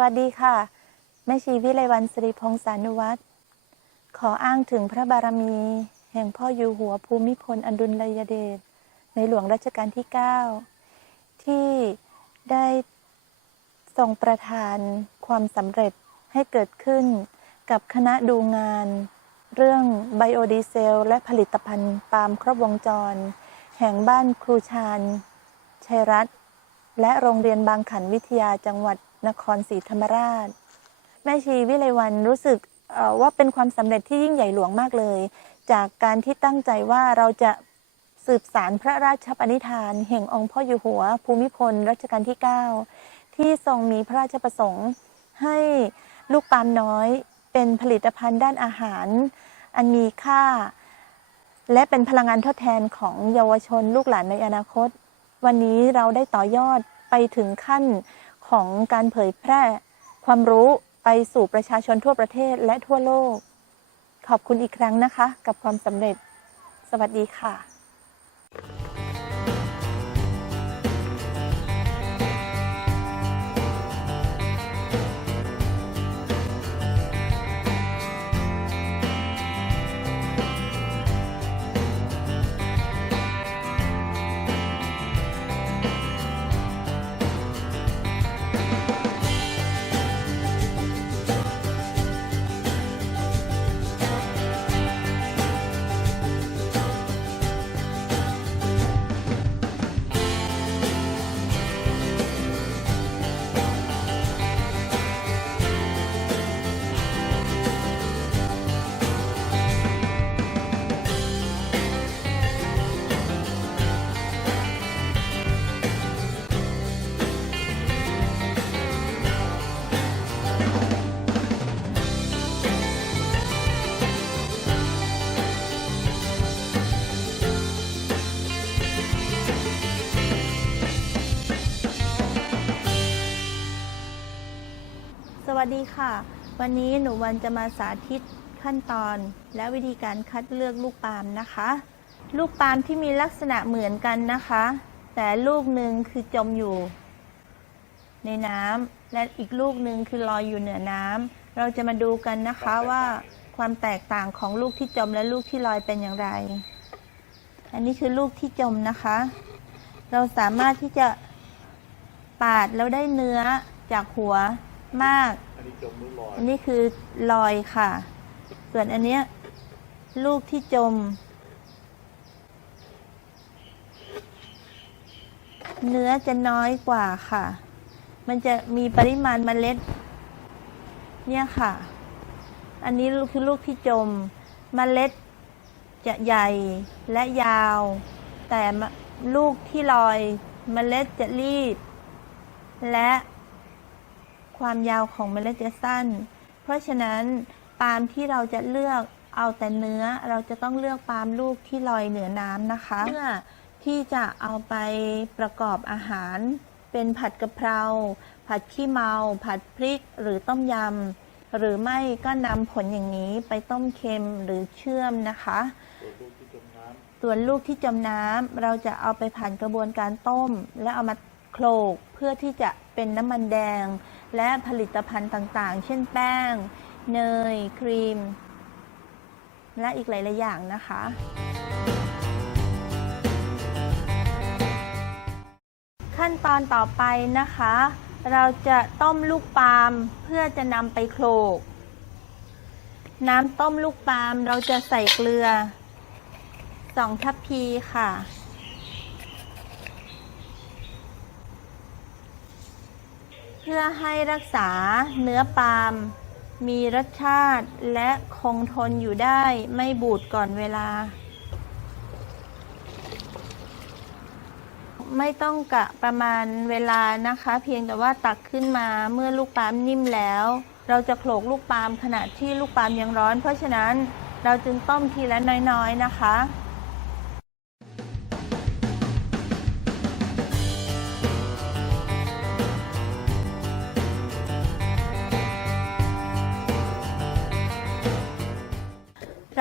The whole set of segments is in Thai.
วัสดีค่ะ แม่ชีวิไลวันสิริพงษานุวัตรขออ้างถึงพระบารมี แห่งพ่ออยู่หัวภูมิพลอดุลยเดชในหลวงรัชกาลที่ 9 ที่ได้ทรงประทานความสำเร็จให้เกิดขึ้น กับคณะดูงาน เรื่องไบโอดีเซล และผลิตภัณฑ์ปาล์มครบวงจร แห่งบ้านครูชาญชัยรัตน์และโรงเรียนบางขันวิทยาจังหวัด นครศรีธรรมราช แม่ชีวิไลวันรู้สึกว่าเป็นความสำเร็จที่ยิ่งใหญ่หลวงมากเลย จากการที่ตั้งใจว่าเราจะสืบสารพระราชปณิธาน แห่งองค์พ่ออยู่หัว ภูมิพลรัชกาลที่ 9 ที่ทรงมีพระราชประสงค์ ให้ลูกปาล์มน้อยเป็นผลิตภัณฑ์ด้านอาหาร อันมีค่า และเป็นพลังงานทดแทนของเยาวชนลูกหลานในอนาคต วันนี้เราได้ต่อยอดไปถึงขั้น ของการเผยแพร่ ความรู้ไปสู่ประชาชนทั่วประเทศและทั่วโลก ขอบคุณอีกครั้งนะคะ กับความสำเร็จ สวัสดีค่ะ วัสดีค่ะ วันนี้หนูวันจะมาสาธิตขั้นตอน และวิธีการคัดเลือกลูกปาล์มนะคะ ลูกปาล์มที่มีลักษณะเหมือนกันนะคะ แต่ลูกหนึ่งคือจมอยู่ ในน้ำและอีกลูกหนึ่งคือลอยอยู่เหนือน้ำเราจะมาดูกันนะคะว่าความแตกต่างของลูกที่จมและลูกที่ลอยเป็นอย่างไร อันนี้คือลูกที่จมนะคะ เราสามารถที่จะปาดแล้วได้เนื้อจากหัวมาก อันนี้จมหรือลอยอันนี้คือลอยค่ะ ส่วนอันเนี้ยลูกที่จมเนื้อจะน้อยกว่าค่ะ มันจะมีปริมาณเมล็ด เนี่ยค่ะ อันนี้คือลูกที่จมเมล็ดจะใหญ่และยาว แต่ลูกที่ลอยเมล็ดจะรีบ และ ความยาวของเมล็ดจะสั้น เพราะฉะนั้นปาล์มที่เราจะเลือกเอาแต่เนื้อเราจะต้องเลือกปาล์มลูกที่ลอยเหนือน้ำนะคะเพื่อที่จะเอาไปประกอบอาหาร เป็นผัดกะเพรา ผัดขี้เมา ผัดพริกหรือต้มยำ หรือไม่ก็นำผลอย่างนี้ไปต้มเค็มหรือเชื่อมนะคะตัวลูกที่จมน้ส่วนลูกที่จมน้ำเราจะเอาไปผ่านกระบวนการต้ม และเอามาโขลกเพื่อที่จะเป็นน้ำมันแดง และผลิตภัณฑ์ต่างๆ เช่นแป้ง เนย ครีม และอีกหลาย ๆ อย่างนะคะขั้นตอนต่อไปนะคะ เราจะต้มลูกปาล์มเพื่อจะนำไปโขลก น้ำต้มลูกปาล์มเราจะใส่เกลือสองทัพพีค่ะ พื่อให้รักษาเนื้อปาล์มมีรสชาติและคงทนอยู่ได้ไม่บูดก่อนเวลา ไม่ต้องกะประมาณเวลานะคะ เพียงแต่ว่าตักขึ้นมาเมื่อลูกปาล์มนิ่มแล้ว เราจะโขลกลูกปาล์มขณะที่ลูกปาล์มยังร้อน เพราะฉะนั้นเราจึงต้มทีละน้อยๆนะคะ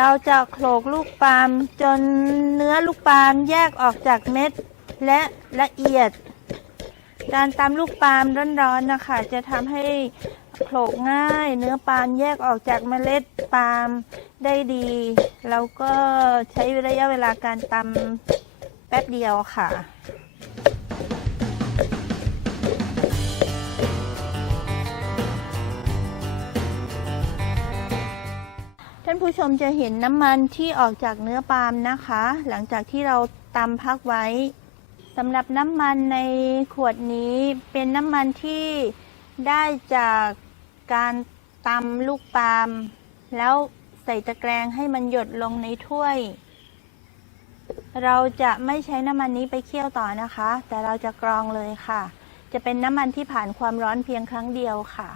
เราจะโขลกลูกปาล์มจนเนื้อลูกปาล์มแยกออกจากเม็ด และละเอียด การตำลูกปาล์มร้อนๆนะคะ จะทำให้โขลกง่าย เนื้อปาล์มแยกออกจากเมล็ดปาล์มได้ดีแล้วก็ใช้ระยะเวลาการตำแป๊บเดียวค่ะ ท่านผู้ชมจะเห็นน้ำมันที่ออกจากเนื้อปาล์มนะคะ หลังจากที่เราตำพักไว้สำหรับน้ำมันในขวดนี้เป็นน้ำมันที่ได้จากการตำลูกปาล์มแล้วใส่ตะแกรงให้มันหยดลงในถ้วย เราจะไม่ใช้น้ำมันนี้ไปเคี่ยวต่อนะคะ แต่เราจะกรองเลยค่ะ จะเป็นน้ำมันที่ผ่านความร้อนเพียงครั้งเดียวค่ะ